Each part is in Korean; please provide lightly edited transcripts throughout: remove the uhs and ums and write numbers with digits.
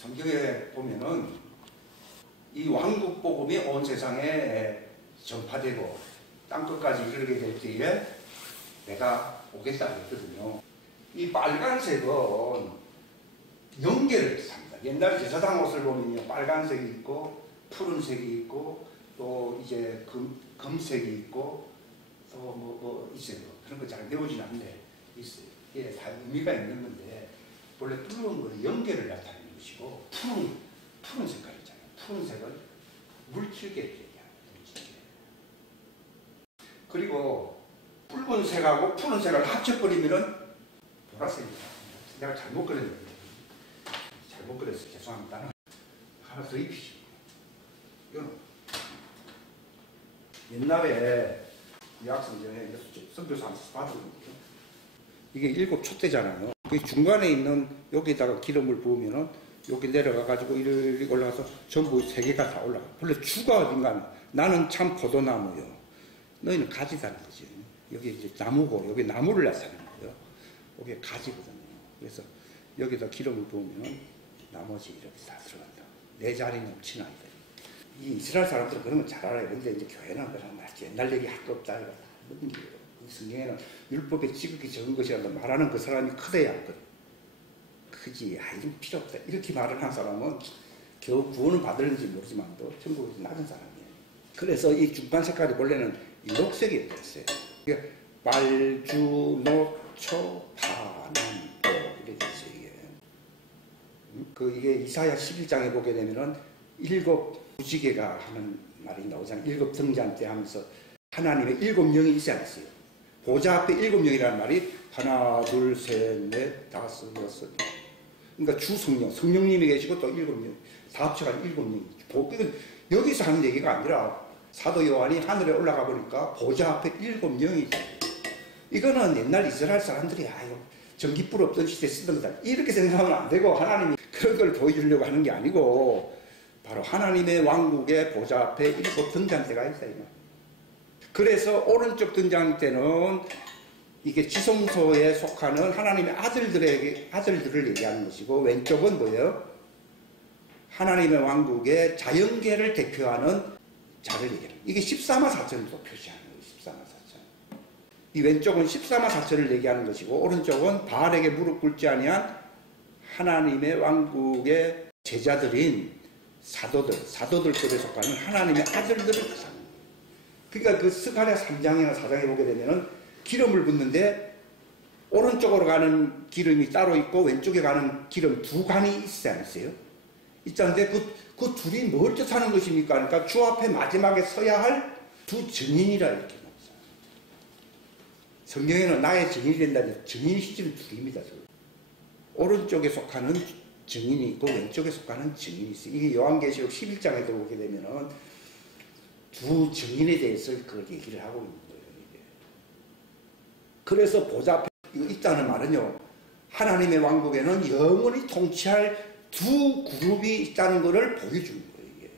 성경에 보면은 이 왕국 복음이 온 세상에 전파되고 땅끝까지 이르게 될 때에 내가 오겠다 했거든요. 이 빨간색은 영계를 뜻합니다. 옛날 제사장 옷을 보면요, 빨간색이 있고 푸른색이 있고 또 이제 금색이 있고 또 뭐 있어요. 그런 거 잘 배우진 않는데 있어요. 이게 다 의미가 있는 건데 원래 붉은 건 영계를 나타내는 것이고 푸른 색깔 있잖아요. 푸른색은 물질계를 얘기하는 물질계. 그리고 붉은색하고 푸른색을 합쳐버리면은 보라색입니다. 내가 잘못 그렸는데 잘못 그렸어요. 죄송합니다. 하나 더 입히시고 이거는 옛날에 유학생전에 선교사한테서 받은 거거든요. 이게 7촛대잖아요. 그 중간에 있는 여기다가 기름을 부으면은 여기 내려가가지고 이렇게 올라가서 전부 3개가 다 올라가. 원래 주가 어딘가 나는 참 포도나무요. 너희는 가지다는 거지. 여기 이제 나무고 여기 나무를 나타내는 거예요. 여기 가지거든요. 그래서 여기다 기름을 부으면 나머지 이렇게 다 들어간다. 내 자리는 없지는 않다. 이 이스라엘 사람들은 그런 거 잘 알아요. 근데 이제 교회는 그런 거 옛날 얘기 할 거 없다. 이거 성경에는 율법에 지극히 적은 것이라도 말하는 그 사람이 크대야 안 그래. 크지. 이건 필요 없다. 이렇게 말을 한 사람은 겨우 구원을 받을는지 모르지만도 천국에서 낮은 사람이에요. 그래서 이 중간 색깔이 원래는 이 녹색이었어요. 그러니까 빨주, 녹초, 파남보 이렇게 있어요. 이게 이사야 11장에 보게 되면은 7 부지계가 하는 말이 나오잖아요. 7 등잔 때 하면서 하나님의 7명이 있지 않았어요. 보좌 앞에 7명이라는 말이 하나, 둘, 셋, 넷, 다섯, 여섯. 그러니까 주 성령님이 계시고 또 7명. 다 합쳐가지고 7명이죠. 여기서 하는 얘기가 아니라 사도 요한이 하늘에 올라가 보니까 보좌 앞에 7명이 있어요. 이거는 옛날 이스라엘 사람들이 전깃불 없던 시대에 쓰던 거다. 이렇게 생각하면 안 되고 하나님이 그런 걸 보여주려고 하는 게 아니고 바로 하나님의 왕국의 보좌 앞에 7 등잔대가 있어요. 그래서 오른쪽 등잔대는 이게 지성소에 속하는 하나님의 아들들을 얘기하는 것이고 왼쪽은 뭐예요? 하나님의 왕국의 자연계를 대표하는 자를 얘기하는 이게 14마4천도 표시하는 거예요. 14마4천. 이 왼쪽은 14마4천을 얘기하는 것이고 오른쪽은 바알에게 무릎 꿇지 아니한 하나님의 왕국의 제자들인 사도들급에 속하는 하나님의 아들들을 뜻합니다. 그러니까 그 스가랴 3장이나 4장에 보게 되면은 기름을 붓는데 오른쪽으로 가는 기름이 따로 있고 왼쪽에 가는 기름 2관이 있지 않았어요? 있잖는데 그 둘이 뭘 뜻하는 것입니까? 그러니까 주 앞에 마지막에 서야 할 2 증인이라 이렇게 말합니다. 성경에는 나의 증인이 된다는 증인이 실제로 2입니다. 오른쪽에 속하는 증인이 있고 왼쪽에 속하는 증인이 있어요. 이게 요한계시록 11장에 들어오게 되면은 2 증인에 대해서 그걸 얘기를 하고 있는 거예요. 이게. 그래서 보좌 앞에 있다는 말은요, 하나님의 왕국에는 영원히 통치할 2 그룹이 있다는 것을 보여주는 거예요. 이게.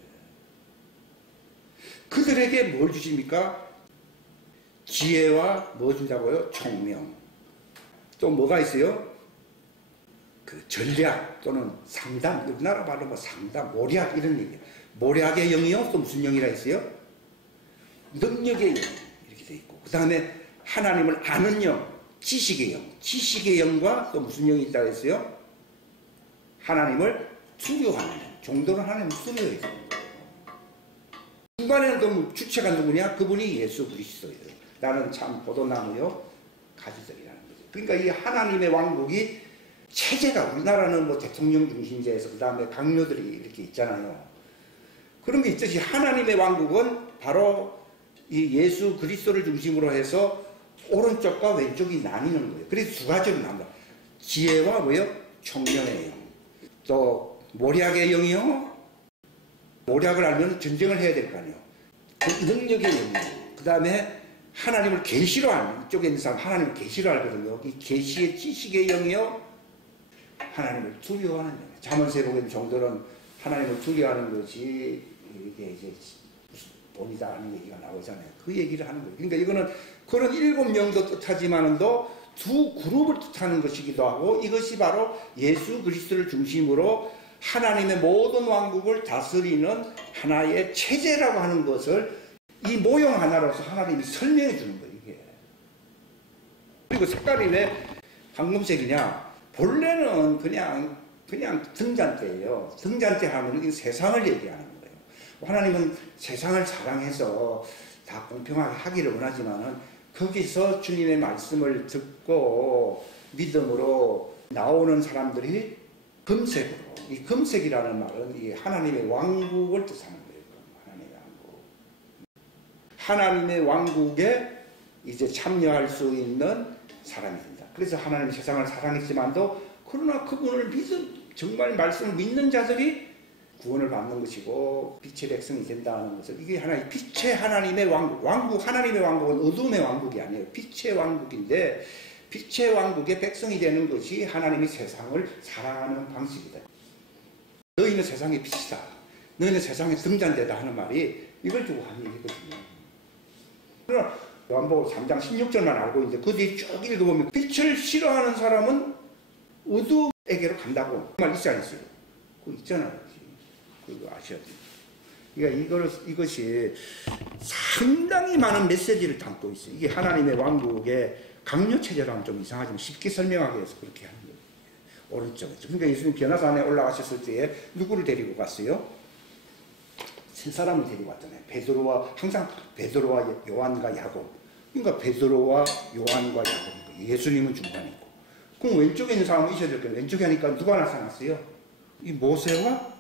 그들에게 뭘 주십니까? 지혜와 뭐 준다고요? 총명. 또 뭐가 있어요? 그 전략 또는 상담, 우리나라 말로 뭐 상담, 모략 이런 얘기예요. 모략의 영이요? 또 무슨 영이라 했어요? 능력의 영 이렇게 돼 있고 그 다음에 하나님을 아는 영, 지식의 영, 지식의 영과 또 무슨 영이 있다고 했어요? 하나님을 두려워하는 영, 정도는 하나님을 두려워해요. 중간에는 그 주체가 누구냐? 그분이 예수 그리스도예요. 나는 참 포도나무요 가지들이라는 거죠. 그러니까 이 하나님의 왕국이 체제가 우리나라는 뭐 대통령 중심제에서 그 다음에 강요들이 이렇게 있잖아요. 그런 게 있듯이 하나님의 왕국은 바로 이 예수 그리스도를 중심으로 해서 오른쪽과 왼쪽이 나뉘는 거예요. 그래서 2가지로 나옵니다. 지혜와 뭐요? 총명의 영. 또 모략의 영이요. 모략을 알면 전쟁을 해야 될 거 아니에요. 그 능력의 영이에요. 그 다음에 하나님을 계시로 하는 이쪽에 있는 사람 하나님을 계시로 알거든요. 이 계시의 지식의 영이요. 하나님을 두려워하는 영. 잠언서에 보면 정도는 하나님을 두려워하는 것이 이게 이제 본이다 하는 얘기가 나오잖아요. 그 얘기를 하는 거예요. 그러니까 이거는 그런 7명도 뜻하지만도 2 그룹을 뜻하는 것이기도 하고 이것이 바로 예수 그리스도를 중심으로 하나님의 모든 왕국을 다스리는 하나의 체제라고 하는 것을 이 모형 하나로서 하나님이 설명해 주는 거예요, 이게. 그리고 색깔이 왜 황금색이냐? 본래는 그냥 등잔대예요. 등잔대 하면 세상을 얘기하는 거예요. 하나님은 세상을 사랑해서 다 공평하게 하기를 원하지만은 거기서 주님의 말씀을 듣고 믿음으로 나오는 사람들이 금색으로, 이 금색이라는 말은 이 하나님의 왕국을 뜻하는 거예요. 하나님의 왕국. 하나님의 왕국에 이제 참여할 수 있는 사람이 된다. 그래서 하나님이 세상을 사랑했지만도 그러나 그분을 정말 말씀을 믿는 자들이 구원을 받는 것이고 빛의 백성이 된다는 것을, 이게 하나의 빛의 하나님의 왕국, 하나님의 왕국은 어둠의 왕국이 아니에요. 빛의 왕국인데 빛의 왕국의 백성이 되는 것이 하나님이 세상을 사랑하는 방식이다. 너희는 세상의 빛이다. 너희는 세상의 등잔대다 하는 말이 이걸 두고 하는 얘기거든요. 그러나 요한복음 3장 16절만 알고 있는데 그 뒤에 쭉 읽어보면 빛을 싫어하는 사람은 어둠에게로 간다고 그 말 있지 않았어요? 그거 있잖아요. 그거 아셔야 돼요. 그러니까 이것이 상당히 많은 메시지를 담고 있어요. 이게 하나님의 왕국의 강요체제라면 좀 이상하지만 쉽게 설명하기 위해서 그렇게 하는 거예요. 오른쪽에. 그러니까 예수님 변화산에 올라가셨을 때에 누구를 데리고 갔어요? 세 사람을 데리고 왔잖아요. 항상 베드로와 요한과 야곱. 그러니까 베드로와 요한과 야곱. 예수님은 중간에 있고. 그럼 왼쪽에 있는 사람은 있어야 될 거예요. 왼쪽에 하니까 누가 나타났어요? 이 모세와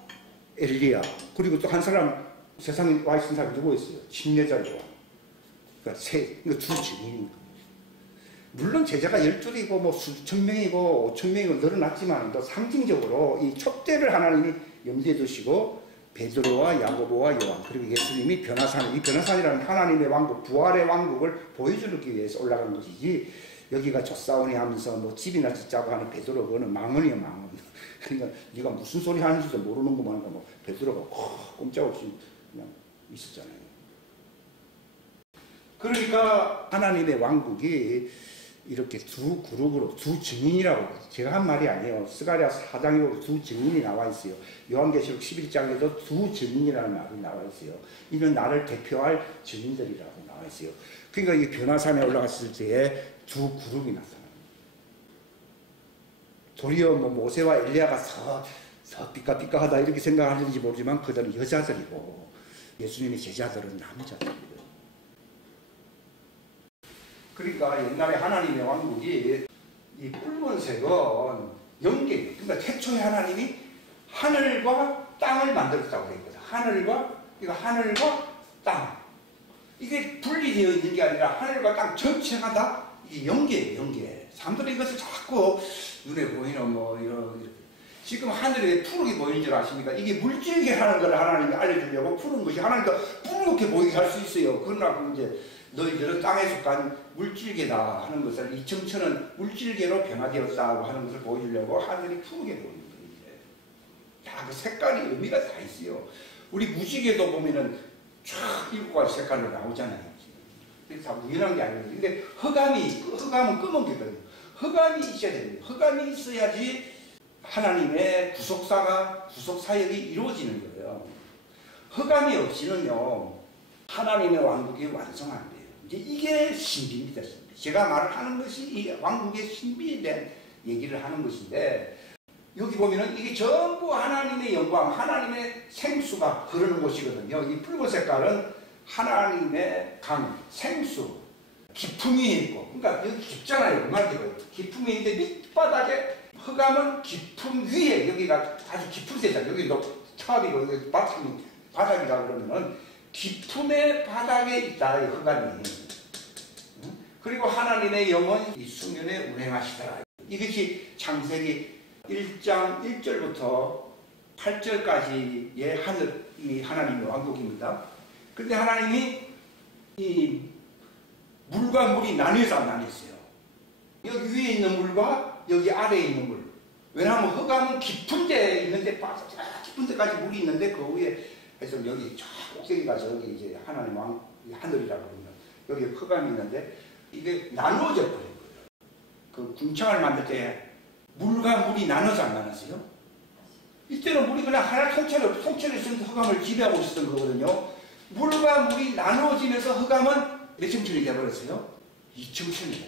엘리야. 그리고 또 한 사람, 세상에 와 있는 사람이 누구였어요? 침례자 요한. 그러니까 이거 두 증인입니다. 물론 제자가 12이고 뭐 수천 명이고 5천 명이고 늘어났지만 또 상징적으로 이 촛대를 하나님이 염두에 두시고 베드로와 야고보와 요한, 그리고 예수님이 변화산, 이 변화산이라는 하나님의 왕국, 부활의 왕국을 보여주기 위해서 올라간 것이지, 여기가 젖사오니 하면서 뭐 집이나 짓자고 하는 베드로, 그거는 망언이에요, 망언. 그러니까 네가 무슨 소리 하는지도 모르는구만. 뭐 베드로가 꼼짝없이 그냥 있었잖아요. 그러니까 하나님의 왕국이 이렇게 두 그룹으로, 두 증인이라고, 제가 한 말이 아니에요. 스가랴 4장에 보면 두 증인이 나와 있어요. 요한계시록 11장에도 두 증인이라는 말이 나와 있어요. 이는 나를 대표할 증인들이라고 나와 있어요. 그러니까 이 변화산에 올라갔을 때에 두 그룹이 나타납니다. 도리어 뭐 모세와 엘리야가 서 삐까삐까하다 이렇게 생각하는지 모르지만 그들은 여자들이고 예수님의 제자들은 남자들이에요. 그러니까 옛날에 하나님의 왕국이 이 붉은색은 영계, 그러니까 태초에 하나님이 하늘과 땅을 만들었다고 했거든. 하늘과 땅. 이게 분리되어 있는 게 아니라 하늘과 땅 전체가 다 이게 영계예요, 영계. 사람들이 이것을 자꾸 눈에 보이는 뭐 이렇게. 지금 하늘에 푸르게 보이는 줄 아십니까? 이게 물질계 하는 걸 하나님이 알려주려고 푸른 것이 하나님과 푸르게 보이게 할 수 있어요. 그러나 이제 너희들은 땅에 속한 물질계다 하는 것을, 이 청천은 물질계로 변화되었다고 하는 것을 보여주려고 하늘이 푸르게 보이는 거예요. 다 그 색깔이 의미가 다 있어요. 우리 무지개도 보면은 쫙 7가지 색깔로 나오잖아요. 그래서 다 우연한 게 아니에요. 근데 흑암은 검은 게거든요. 흑암이 있어야 됩니다. 흑암이 있어야지 하나님의 구속사역이 이루어지는 거예요. 흑암이 없이는요, 하나님의 왕국이 완성 안 돼요. 이제 이게 신비입니다. 신비. 제가 말을 하는 것이 이 왕국의 신비에 대한 얘기를 하는 것인데, 여기 보면은 이게 전부 하나님의 영광, 하나님의 생수가 흐르는 곳이거든요. 이 붉은 색깔은 하나님의 강, 생수, 기품이 있고, 그러니까 여기 깊잖아요. 말대로 기품이 있는데 밑바닥에, 흑암은 기품 위에, 여기가 아주 깊은 세상, 여기 탑이고 여기 바닥이라 그러면은 기품의 바닥에 있다, 이 흑암이. 그리고 하나님의 영은 이 수면에 운행하시더라. 이것이 창세기 1장 1절부터 8절까지의 이 하나님의 왕국입니다. 그런데 하나님이 이 물과 물이 나뉘어서 안 나뉘었어요. 여기 위에 있는 물과 여기 아래에 있는 물. 왜냐하면 흑암은 깊은 데 있는데, 깊은 데까지 물이 있는데, 그 위에 해서 여기 저 꼭대기가 저기 이제 하나님 하늘이라고 그러면 여기 흑암이 있는데, 이게 나누어져 버린 거예요. 그 궁창을 만들 때 물과 물이 나눠서 안 나눴어요? 이때는 물이 그냥 하나 통째로 있으면서 흑암을 지배하고 있었던 거거든요. 물과 물이 나누어지면서 흑암은 몇 층천이 되어버렸어요? 2층천이.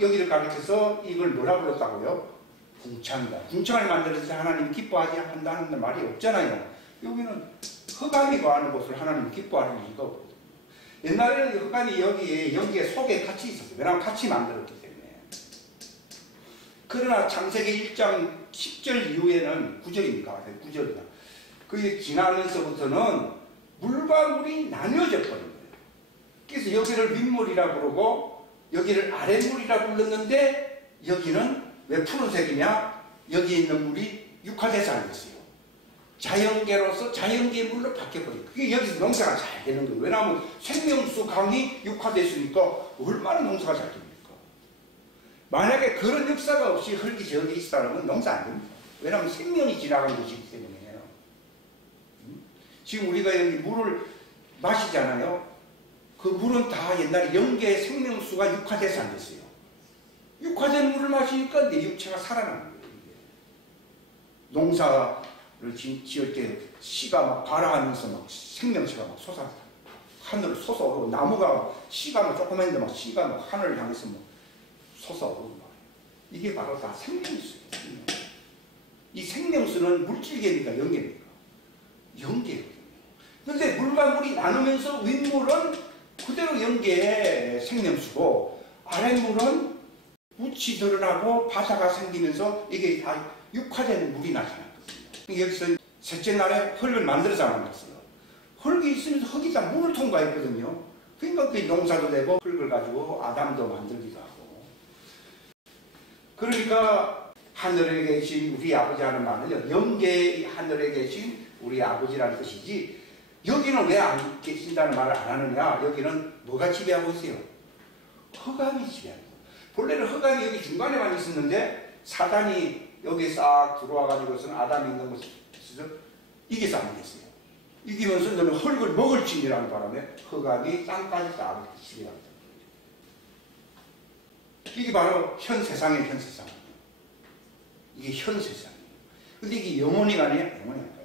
여기를 가리켜서 이걸 뭐라 불렀다고요? 궁창이다. 궁창을 만들어서 하나님이 기뻐하지 한다는 말이 없잖아요. 여기는 흑암이 거하는 곳을 하나님이 기뻐하는 이유가 없거든요. 옛날에는 흑암이 여기에 연기에 속에 같이 있었어요. 왜냐하면 같이 만들었기 때문에. 그러나 창세기 1장 10절 이후에는 9절입니까? 9절이다. 그게 지나면서부터는 물과 물이 나뉘어져 버린 거예요. 그래서 여기를 윗물이라고 부르고 여기를 아랫물이라고 불렀는데 여기는 왜 푸른색이냐? 여기 있는 물이 육화돼서 안 됐어요. 자연계로서 자연계의 물로 바뀌어버려요. 그게 여기서 농사가 잘 되는 거예요. 왜냐하면 생명수 강이 육화됐으니까 얼마나 농사가 잘 됩니까? 만약에 그런 역사가 없이 흙이 저기 있다면 농사 안 됩니다. 왜냐하면 생명이 지나간 곳이기 때문이에요. 지금 우리가 여기 물을 마시잖아요. 그 물은 다 옛날에 영계의 생명수가 육화돼서 안 됐어요. 육화된 물을 마시니까 내 육체가 살아나는 거예요. 이게. 농사를 지을 때 씨가 막 발아하면서 막 생명체가 막 하늘을 솟아오르고 나무가 씨가 막 조그만데 막 씨가 막 하늘을 향해서 막 솟아오르고 말이에요. 이게 바로 다 생명수예요. 이 생명수는 물질계입니까? 영계입니까? 영계거든요. 그런데 물과 물이 나누면서 윗물은 그대로 영계의 생명수고 아랫물은 묻이 드러나고 바다가 생기면서 이게 다 육화된 물이 나타났거든요. 여기서 셋째 날에 흙을 만들어서 만들었어요. 흙이 있으면서 흙이 다 물을 통과했거든요. 그러니까 그 농사도 되고 흙을 가지고 아담도 만들기도 하고. 그러니까 하늘에 계신 우리 아버지 하는 말은요. 영계의 하늘에 계신 우리 아버지라는 뜻이지 여기는 왜 안 계신다는 말을 안 하느냐. 여기는 뭐가 지배하고 있어요? 흑암이 지배하고 있어요. 본래는 흑암이 여기 중간에만 있었는데 사단이 여기 싹 들어와가지고서는 아담이 있는 곳에서 이겨서 안 됐어요. 이기면서 너는 흙을 먹을지니라는 바람에 흑암이 땅까지 다 지배합니다. 이게 바로 현 세상의 현 세상이에요. 이게 현 세상이에요. 근데 이게 영원히가 아니에요? 영원히 아니에요.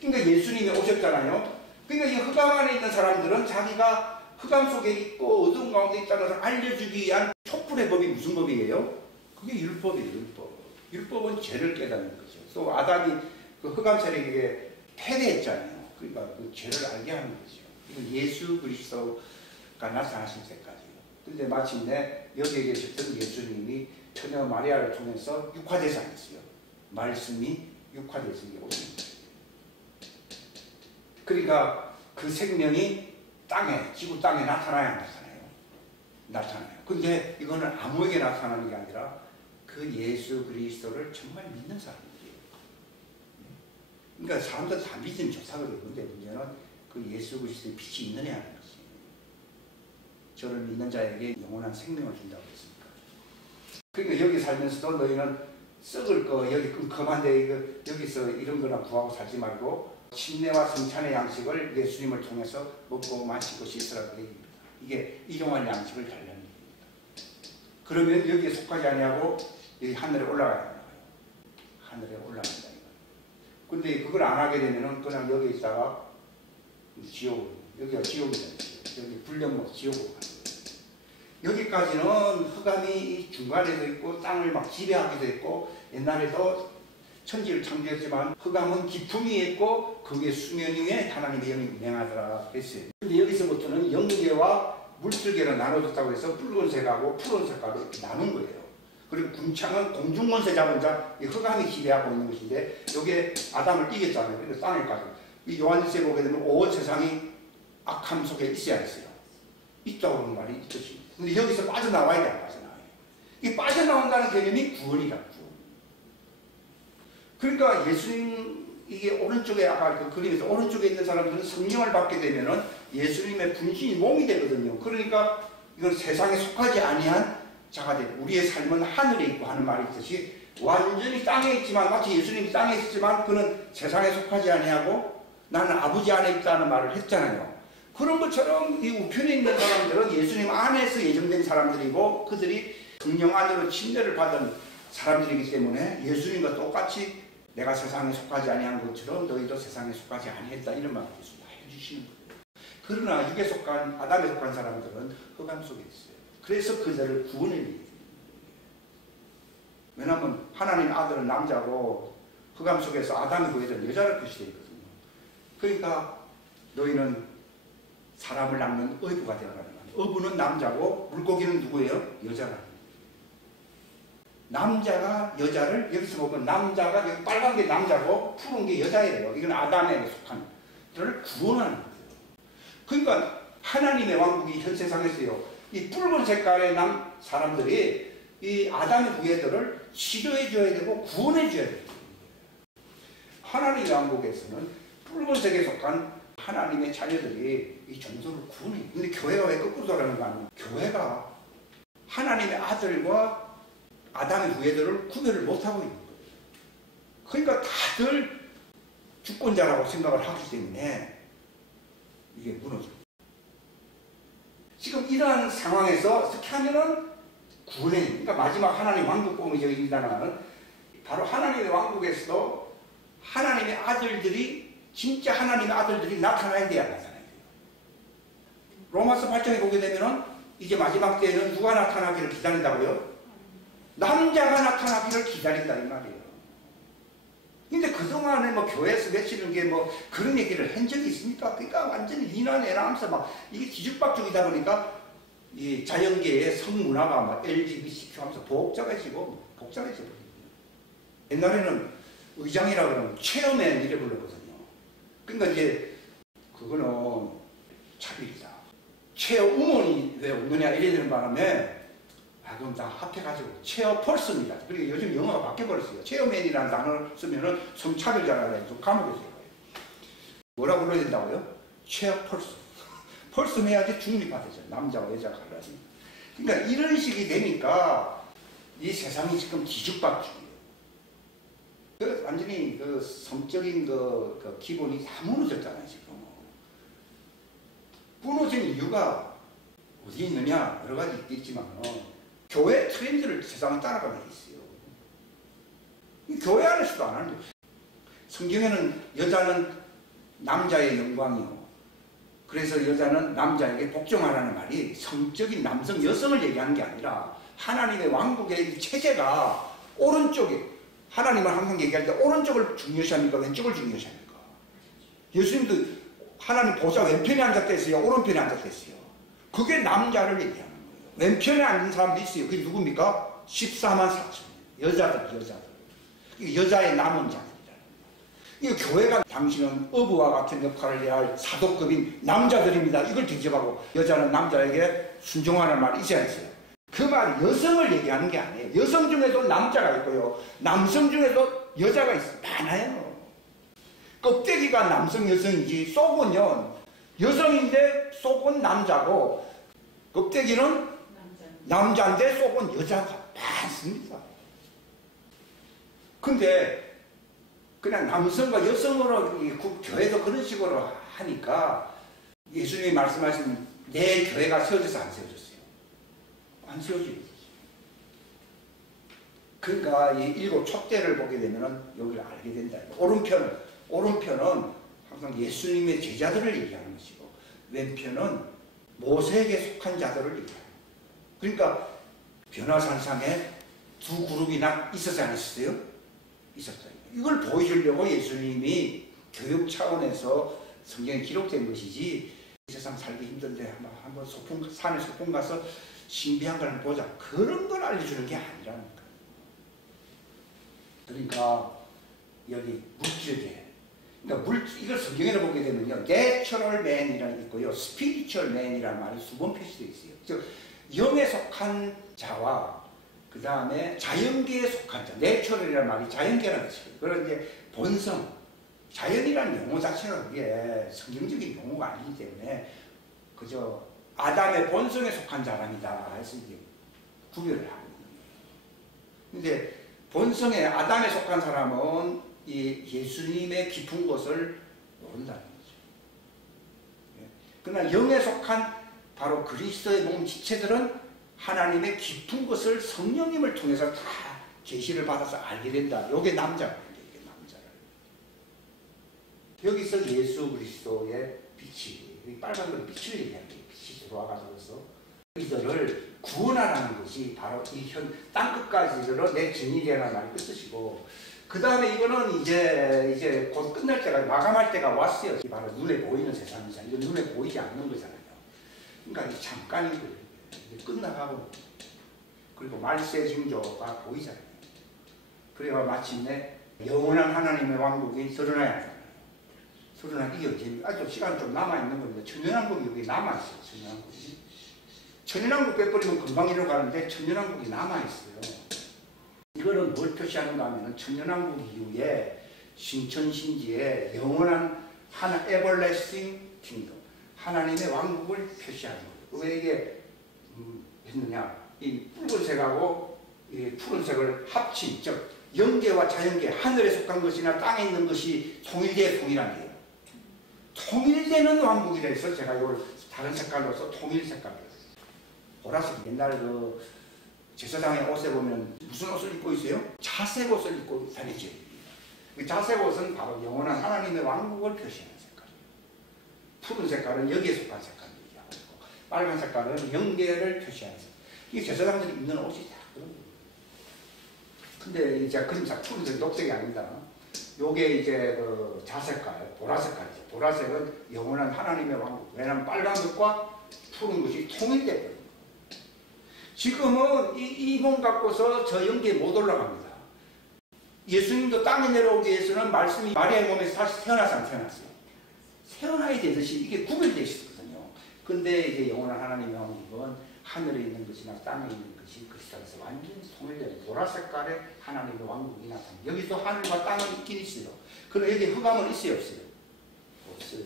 그러니까 예수님이 오셨잖아요. 그러니까 이 흑암 안에 있는 사람들은 자기가 흑암 속에 있고 어두운 가운데 있다는 것을 알려주기 위한 촛불의 법이 무슨 법이에요? 그게 율법이에요. 율법. 율법은 죄를 깨닫는 거죠. 또 아담이 그 흑암 세력에게 패배했잖아요. 그러니까 그 죄를 알게 하는 거죠. 예수 그리스도가 나타나실 때까지요. 근데 마침내 여기에 계셨던 예수님이 처녀 마리아를 통해서 육화돼서 안 됐어요. 말씀이 육화돼서 오신 거예요. 그러니까 그 생명이 지구 땅에 나타나야 안 나타나요? 나타나요. 근데 이거는 아무에게 나타나는 게 아니라 그 예수 그리스도를 정말 믿는 사람들이에요. 그러니까 사람들 다 믿으면 좋다거든요. 근데 문제는 그 예수 그리스도의 빛이 있느냐 하는 것이에요. 저를 믿는 자에게 영원한 생명을 준다고 했습니까? 그러니까 여기 살면서도 너희는 썩을 거 여기 끔끔한데 여기서 이런 거나 구하고 살지 말고 침례와 성찬의 양식을 예수님을 통해서 먹고 마시고 씻으라고 얘기합니다. 이게 일용할 양식을 달라는 얘기입니다. 그러면 여기에 속하지 아니하고 여기 하늘에 올라가야 된다. 하늘에 올라간다. 근데 그걸 안 하게 되면은 그냥 여기 있다가 여기가 지옥이잖아요. 여기 불령목 지옥으로 가는 거예요. 여기까지는 흑암이 중간에도 있고 땅을 막 지배하기도 했고 옛날에도 천지를 창조했지만 흑암은 기품이 있고 그게 수면 위에 하나님의 영이 운행하더라 했어요. 근데 여기서부터는 영계와 물질계로 나눠졌다고 해서 붉은색하고 푸른색하고 이렇게 나눈 거예요. 그리고 궁창은 공중권세 잡은 자, 이 흑암이 지배하고 있는 것인데 여기에 아담을 이겼잖아요. 그래서 땅에까지. 이 요한일서에 보게 되면 온 세상이 악함 속에 있어야 했어요. 있다고 하는 말이 있듯이. 근데 여기서 빠져나와야 돼, 안 빠져나와요. 이 빠져나온다는 개념이 구원이라고. 그러니까 예수님, 이게 오른쪽에 아까 그 그림에서 오른쪽에 있는 사람들은 성령을 받게 되면은 예수님의 분신이 몸이 되거든요. 그러니까 이건 세상에 속하지 아니한 자가 되고 우리의 삶은 하늘에 있고 하는 말이 있듯이 완전히 땅에 있지만 마치 예수님이 땅에 있지만 그는 세상에 속하지 아니하고 나는 아버지 안에 있다는 말을 했잖아요. 그런 것처럼 이 우편에 있는 사람들은 예수님 안에서 예정된 사람들이고 그들이 성령 안으로 침례를 받은 사람들이기 때문에 예수님과 똑같이 내가 세상에 속하지 아니한 것처럼 너희도 세상에 속하지 아니했다 이런 말을 예수가 해주시는 거예요. 그러나 육에 속한 아담에 속한 사람들은 흑암 속에 있어요. 그래서 그들을 구원해 드립니다. 왜냐하면 하나님 아들은 남자고 흑암 속에서 아담의 후예들은 여자를 표시되어 있거든요. 그러니까 너희는 사람을 낳는 어부가 되어라는 거예요. 어부는 남자고 물고기는 누구예요? 여자라. 남자가 여자를 여기서 보면 남자가 여기 빨간 게 남자고 푸른 게 여자예요. 이건 아담에 속한 들을 구원하는 거예요. 그러니까 하나님의 왕국이 현 세상에서요. 이 붉은 색깔의 사람들이 이 아담의 후예들을 치료해 줘야 되고 구원해 줘야 돼요. 하나님의 왕국에서는 붉은색에 속한 하나님의 자녀들이 이 종소를 구원해요. 근데 교회가 왜 거꾸로 돌아가는 거 아니에요? 교회가 하나님의 아들과 아담의 후예들을 구별을 못하고 있는 거예요. 그러니까 다들 주권자라고 생각을 하기 때문에 이게 무너져요. 지금 이러한 상황에서 어떻게 하면은 구원해. 그러니까 마지막 하나님 왕국 꿈이 저기다는 바로 하나님의 왕국에서도 하나님의 아들들이 진짜 하나님의 아들들이 나타나야 돼야 나타나야 돼요. 로마서 8장에 보게 되면은 이제 마지막 때에는 누가 나타나기를 기다린다고요? 남자가 나타나기를 기다린다 이 말이에요. 근데 그동안에 뭐 교회에서 외치는 게 뭐 그런 얘기를 한 적이 있습니까? 그러니까 완전히 이난애나하면서 막 이게 뒤죽박죽이다 보니까 이 자연계의 성문화가 막 LGBTQ 하면서 복잡해지고 복잡해지거든요. 옛날에는 의장이라 그러면 체어맨 이래 불렀거든요. 그러니까 이제 그거는 차별이다. 체어우먼이 왜 없느냐 이래 되는 바람에 그럼 다 합해가지고 체어펄슨이다. 그리고 요즘 영어가 바뀌어버렸어요. 체어맨이라는 단어를 쓰면은 성차별자라고 해서 감옥에서 가요. 뭐라 불러야 된다고요? 체어펄슨. 펄슨 해야지 중립화되죠. 남자와 여자가 갈라지니까. 그러니까 이런 식이 되니까 이 세상이 지금 뒤죽박죽이에요. 완전히 그 성적인 그 기본이 다 무너졌잖아요, 지금. 무너진 이유가 어디 있느냐? 여러 가지 있겠지만, 교회 트렌드를 세상은 따라가게 있어요. 교회 안에서도 안 하는데. 성경에는 여자는 남자의 영광이요. 그래서 여자는 남자에게 복종하라는 말이 성적인 남성, 여성을 얘기하는 게 아니라 하나님의 왕국의 체제가 오른쪽에, 하나님은 항상 얘기할 때 오른쪽을 중요시합니까? 왼쪽을 중요시합니까? 예수님도 하나님 보좌 왼편에 앉았다 했어요? 오른편에 앉았다 했어요? 그게 남자를 얘기하는 거예요. 왼편에 앉은 사람도 있어요. 그게 누굽니까? 14만 4천. 여자들. 여자의 남은 자들이라는 거예요. 이 교회가 당신은 어부와 같은 역할을 해야 할 사도급인 남자들입니다. 이걸 대접하고 여자는 남자에게 순종하는 말이 있어야 했어요. 그 말이 여성을 얘기하는 게 아니에요. 여성 중에도 남자가 있고요. 남성 중에도 여자가 있어요. 많아요. 껍데기가 남성, 여성이지 속은요. 여성인데 속은 남자고 껍데기는 남자인데 속은 여자가 많습니다. 근데 그냥 남성과 여성으로 교회도 그런 식으로 하니까 예수님이 말씀하신 내 교회가 세워져서 안 세워졌어요. 안 세워져요. 그러니까 이 일곱 촛대를 보게 되면 여기를 알게 된다. 오른편은 항상 예수님의 제자들을 얘기하는 것이고 왼편은 모세에게 속한 자들을 얘기하는 거예요. 그러니까 변화산상에 두 그룹이 있었지 않았어요? 있었어요. 이걸 보여주려고 예수님이 교육 차원에서 성경에 기록된 것이지 이 세상 살기 힘든데 한번 산에 소풍 가서 신비한 걸 보자. 그런 걸 알려주는 게 아니라는 거예요. 그러니까 여기 물질계. 그러니까 이걸 성경에 보게 되면요. 내추럴 맨이라는 게 있고요. 스피리추얼 맨이라는 말이 두 번 표시되어 있어요. 즉 영에 속한 자와 그 다음에 자연계에 속한 자. 내추럴이라는 말이 자연계라는 뜻이에요. 그런 이제 본성. 자연이라는 용어 자체가 그게 성경적인 용어가 아니기 때문에 그저 아담의 본성에 속한 사람이다 해서 이제 구별을 하고 있는 거예요. 근데 본성에 아담에 속한 사람은 이 예수님의 깊은 것을 모른다는 거죠. 그러나 영에 속한 바로 그리스도의 몸 지체들은 하나님의 깊은 것을 성령님을 통해서 다 계시를 받아서 알게 된다. 이게 남자거든요. 이게 남자. 여기서 예수 그리스도의 빛이, 빨간 건 빛을 얘기하는 거예요. 빛이 들어와가지고서 이들을 구원하라는 것이 바로 이 땅끝까지로 내 증인이라는 말을 뜻이고, 그 다음에 이거는 이제 곧 끝날 때가, 마감할 때가 왔어요. 바로 눈에 보이는 세상이잖아요. 이거 눈에 보이지 않는 거잖아요. 그러니까 이게 잠깐이고, 끝나가고, 그리고 말세 징조가 보이잖아요. 그래야 마침내 영원한 하나님의 왕국이 드러나야 하잖아요. 드러나기 이제 아직도 시간 좀 남아있는 겁니다. 천년왕국이 여기 남아있어요. 천년왕국이. 천년왕국 빼버리면 금방 이뤄가는데 천년왕국이 남아있어요. 이거는 뭘 표시하는가 하면 천년왕국 이후에 신천신지의 영원한 everlasting kingdom, 하나님의 왕국을 표시하는 거예요. 왜 이게 했느냐? 이 붉은색하고 이 푸른색을 합친, 즉 영계와 자연계, 하늘에 속한 것이나 땅에 있는 것이 통일되어 통일한 거예요. 통일되는 왕국이라 해서 제가 이걸 다른 색깔로서 통일 색깔로 했어요. 보라색, 옛날 그 제사장의 옷에 보면 무슨 옷을 입고 있어요? 자색 옷을 입고 다니죠. 그 자색 옷은 바로 영원한 하나님의 왕국을 표시하는 색깔이에요. 푸른 색깔은 여기에 속한 색깔을 얘기하고 있고, 빨간 색깔은 영계를 표시하는 색깔. 이게 제사장들이 입는 옷이 다 그런 거예요. 근데 이제 그림자 푸른색, 녹색이 아닙니다. 요게 이제 그 자색깔, 보라색깔이죠. 보라색은 영원한 하나님의 왕국. 왜냐하면 빨간 것과 푸른 것이 통일되어 버려요. 지금은 이 몸 갖고서 저 영계에 못 올라갑니다. 예수님도 땅에 내려오기 위해서는 말씀이 마리아의 몸에서 다시 태어나서 안 태어났어요. 태어나야 되듯이 이게 구별되어 있었거든요. 근데 이제 영원한 하나님의 왕국은 하늘에 있는 것이나 땅에 있는 것이 그리스도에서 완전히 통일되는 보라색깔의 하나님의 왕국이 나타납니다. 여기도 하늘과 땅은 있긴 있어요. 그럼 여기 흑암은 있어요, 없어요? 없어요.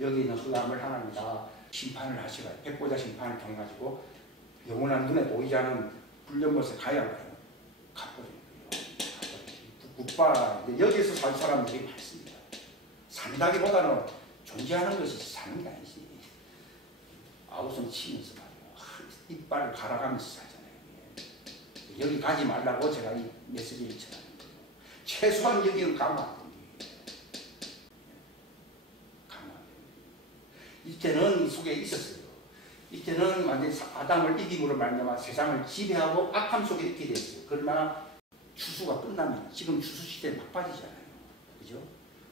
여기 있는 흑암을 하나님이 다 심판을 하시고, 백보자 심판을 통해 가지고 영원한 눈에 보이지 않은 불륜 것을 가야 해요. 가버리는 거예요. 굿바. 여기서 살 사람들이 많습니다. 산다기보다는 존재하는 것이 사는 게 아니지. 아우성 치면서 말이에요. 이빨을 갈아가면서 살잖아요. 여기 가지 말라고 제가 이 메시지를 전하는 거예요. 최소한 여기는 가면 안 됩니다. 가면 안 됩니다. 이때는 이 속에 있었어요. 이때는 완전히 아담을 이김으로 말미암아 세상을 지배하고 악함 속에 있게 됐어요. 그러나 추수가 끝나면 지금 추수 시대에 막 빠지잖아요. 그죠?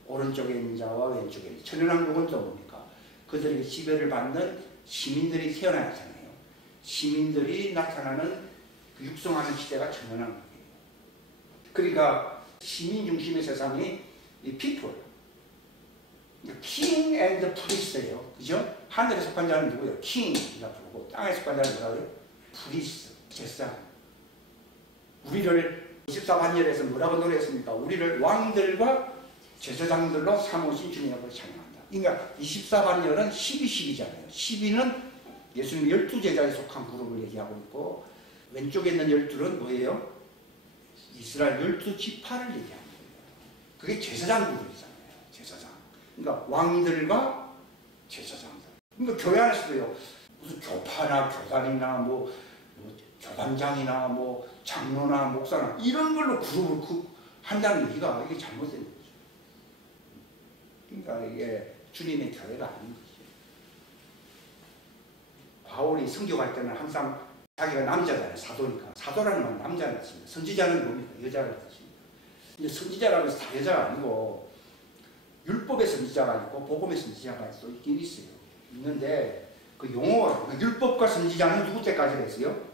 오른쪽에 있는 자와 왼쪽에 있는 자. 천연왕국은 또 뭡니까? 그들에게 지배를 받는 시민들이 태어나야 하잖아요. 시민들이 나타나는 그 육성하는 시대가 천연왕국이에요. 그러니까 시민 중심의 세상이 이 people, king and priest예요. 그죠? 하늘에 속한 자는 누구예요? king이라 부르고, 땅에 속한 자는 뭐라고요? priest, 제사장. 우리를 24반열에서 뭐라고 노래했습니까? 우리를 왕들과 제사장들로 삼으신 주님을 찬양한다. 그러니까 24반열은 12잖아요. 12는 예수님 12제자에 속한 그룹을 얘기하고 있고, 왼쪽에 있는 12는 뭐예요? 이스라엘 12지파를 얘기하는 거예요. 그게 제사장 그룹이잖아요. 제사장. 그러니까 왕들과 제사장들. 그러니까 교회 안에서도요, 무슨 교파나 교단이나 뭐 교단장이나 뭐 장로나 목사나 이런 걸로 그룹을 한다는 얘기가 이게 잘못된 거죠. 그러니까 이게 주님의 교회가 아닌 거죠. 바울이 성교할 때는 항상 자기가 남자잖아요. 사도니까. 사도라는 건 남자를 뜻입니다. 선지자는 뭡니까? 여자를 뜻입니다. 근데 선지자라고 해서 다 여자가 아니고 율법의 선지자가 있고 복음의 선지자가 또 있긴 있어요. 있는데 그 용어가 그 율법과 선지자는 누구 때까지 했어요?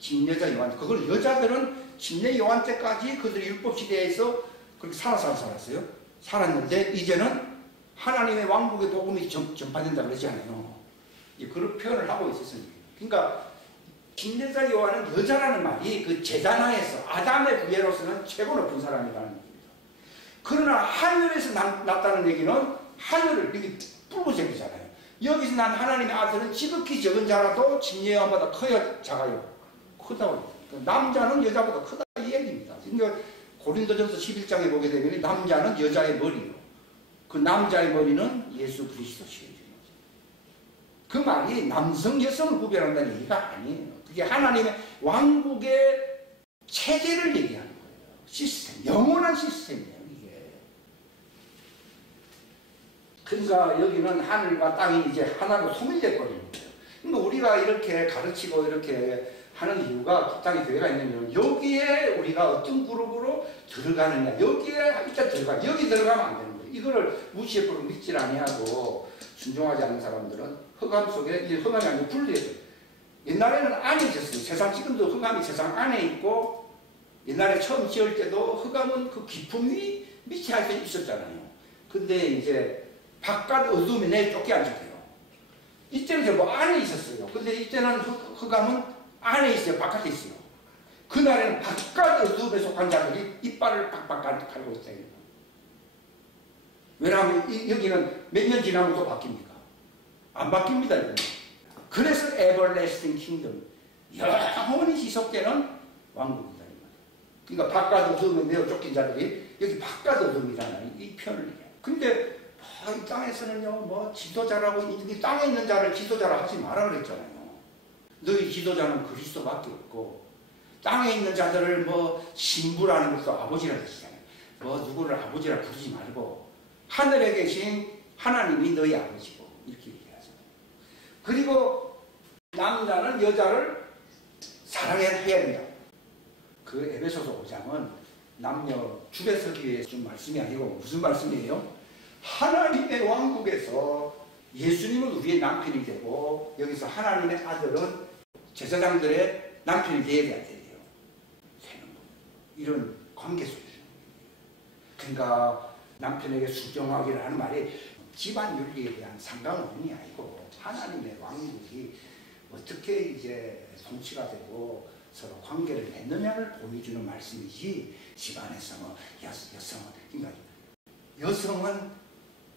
침례자 요한. 그걸 여자들은 침례 요한 때까지 그들이 율법 시대에서 그렇게 살았어요. 살았는데 이제는 하나님의 왕국의 복음이 전파된다 그러지 않아요. 그런 표현을 하고 있었습니다. 그러니까 침례자 요한은 여자라는 말이 그 제단하에서 아담의 후예로서는 최고 높은 사람이라는 얘기입니다. 그러나 하늘에서 났다는 얘기는 하늘을 여기 붉은색이잖아요. 여기서 난 하나님의 아들은 지극히 적은 자라도 침례 요한보다 커야 작아요. 크다고. 남자는 여자보다 크다 이 얘기입니다. 그러니까 고린도전서 11장에 보게 되면 남자는 여자의 머리요. 그 남자의 머리는 예수 그리스도시에요. 그 말이 남성 여성을 구별한다는 얘기가 아니에요. 그게 하나님의 왕국의 체제를 얘기하는 거예요. 시스템, 영원한 시스템이에요. 이게 그러니까 여기는 하늘과 땅이 이제 하나로 소멸돼버리는 거예요. 그러니까 우리가 이렇게 가르치고 이렇게 하는 이유가 국장의 교회가 있냐면 여기에 우리가 어떤 그룹으로 들어가느냐, 여기에 일단 여기 들어가면 안 되는 거예요. 이거를 무시해버리고 믿질 아니하고 순종하지 않는 사람들은 흑암 속에, 이제 흑암이 아니고 분리해요. 옛날에는 안에 있었어요. 세상 지금도 흑암이 세상 안에 있고, 옛날에 처음 지을 때도 흑암은 그 깊음이 미치할 때 있었잖아요. 근데 이제 바깥 어둠에 내일 쫓겨앉았대요. 이때는 뭐 안에 있었어요. 근데 이때는 흑암은 안에 있어요. 바깥에 있어요. 그날에는 바깥 어둠에 속한 자들이 이빨을 빡빡 갈고 있어요. 왜냐하면 여기는 몇 년 지나면 또 바뀝니까? 안 바뀝니다. 이거는. 그래서 everlasting kingdom, 영원히 지속되는 왕국이다. 그러니까 바깥 어둠에 내어 쫓긴 자들이 여기 바깥 어둠이라는 이 표현을 해요. 근데 이 땅에서는요, 뭐 지도자라고 이 땅에 있는 자를 지도자라 하지 마라 그랬잖아요. 너희 지도자는 그리스도밖에 없고, 땅에 있는 자들을 뭐 신부라는 것도 아버지라 그러시잖아요. 뭐 누구를 아버지라 부르지 말고 하늘에 계신 하나님이 너희 아버지고 이렇게 얘기하죠. 그리고 남자는 여자를 사랑해야 된다. 그 에베소서 5장은 남녀 줄에 서기 위해 준 말씀이 아니고 무슨 말씀이에요? 하나님의 왕국에서 예수님은 우리의 남편이 되고, 여기서 하나님의 아들은 제사장들의 남편이 되어야 돼요. 이런 관계 속에서. 그러니까 남편에게 순종하기를 하는 말이 집안 윤리에 대한 상관원이 아니고 하나님의 왕국이 어떻게 이제 통치가 되고 서로 관계를 맺느냐를 보여주는 말씀이지, 집안에서 뭐 여성은, 그러니까 여성은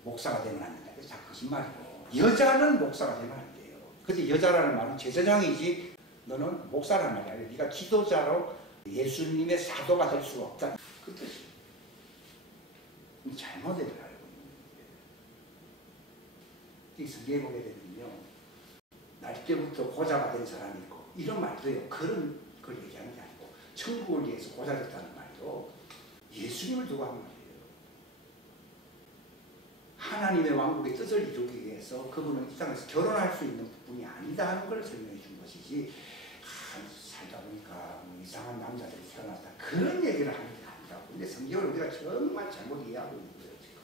목사가 되면 안 된다. 그래서 다 거짓말이고, 여자는 목사가 되면 안 돼요. 근데 여자라는 말은 제사장이지 너는 목사란 말이 아니라 네가 지도자로 예수님의 사도가 될 수가 없다. 그 뜻이에요. 잘못을 알고 있는 거예요. 이 성경에 보게 되면요, 날 때부터 고자가 된 사람이 있고 이런 말도요, 그런 걸 얘기하는 게 아니고 천국을 위해서 고자 됐다는 말도 예수님을 두고 한 말이에요. 하나님의 왕국의 뜻을 이루기 위해서 그분은 이 땅에서 결혼할 수 있는 부분이 아니다 하는 걸 설명해 준 것이지, 살다 보니까 이상한 남자들이 태어났다 그런 얘기를 하는 게 아니라고. 근데 성경을 우리가 정말 잘못 이해하고 있는 거예요. 지금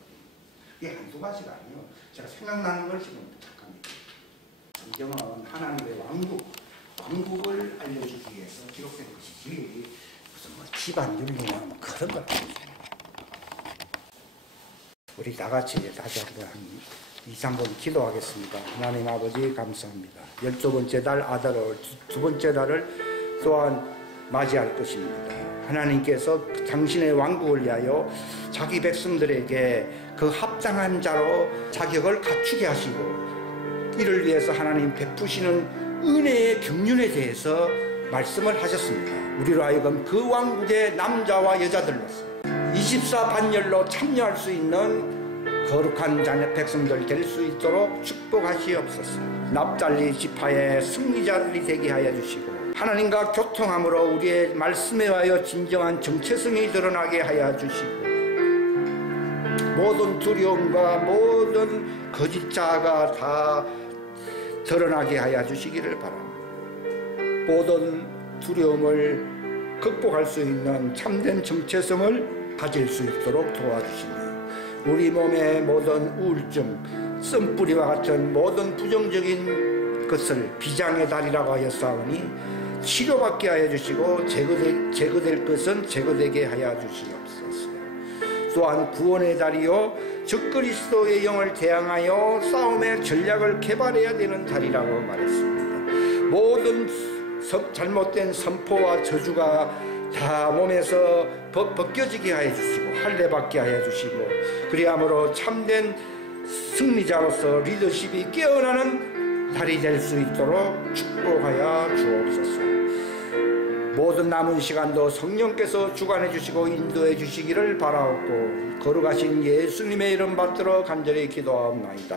이게 한두 가지가 아니에요. 제가 생각나는 걸 지금 부탁합니다. 성경은 하나님의 왕국을 알려주기 위해서 기록된 것이지 무슨 뭐 집안 윤리나 뭐 그런 것 아니잖아요. 우리 다 같이 다시 한번 2, 3번 기도하겠습니다. 하나님 아버지 감사합니다. 12번째 달 아달을, 두 번째 달을 또한 맞이할 것입니다. 하나님께서 당신의 왕국을 위하여 자기 백성들에게 그 합당한 자로 자격을 갖추게 하시고, 이를 위해서 하나님 베푸시는 은혜의 경륜에 대해서 말씀을 하셨습니다. 우리로 하여금 그 왕국의 남자와 여자들로서 24 반열로 참여할 수 있는 거룩한 자녀 백성들 될 수 있도록 축복하시옵소서. 납달리 지파의 승리자들이 되게 하여 주시고, 하나님과 교통함으로 우리의 말씀에 하여 진정한 정체성이 드러나게 하여 주시고, 모든 두려움과 모든 거짓자가 다 드러나게 하여 주시기를 바랍니다. 모든 두려움을 극복할 수 있는 참된 정체성을 가질 수 있도록 도와주시며, 우리 몸의 모든 우울증, 쓴뿌리와 같은 모든 부정적인 것을 비장의 달이라고 하여 싸우니 치료받게 하여 주시고, 제거될 것은 제거되게 하여 주시옵소서. 또한 구원의 달이요 즉 그리스도의 영을 대항하여 싸움의 전략을 개발해야 되는 달이라고 말했습니다. 모든 잘못된 선포와 저주가 다 몸에서 벗겨지게 하여 주시고 할례받게 하여 주시고, 그리함으로 참된 승리자로서 리더십이 깨어나는 달이 될 수 있도록 축복하여 주옵소서. 모든 남은 시간도 성령께서 주관해 주시고 인도해 주시기를 바라옵고, 거룩하신 예수님의 이름 받들어 간절히 기도하옵나이다.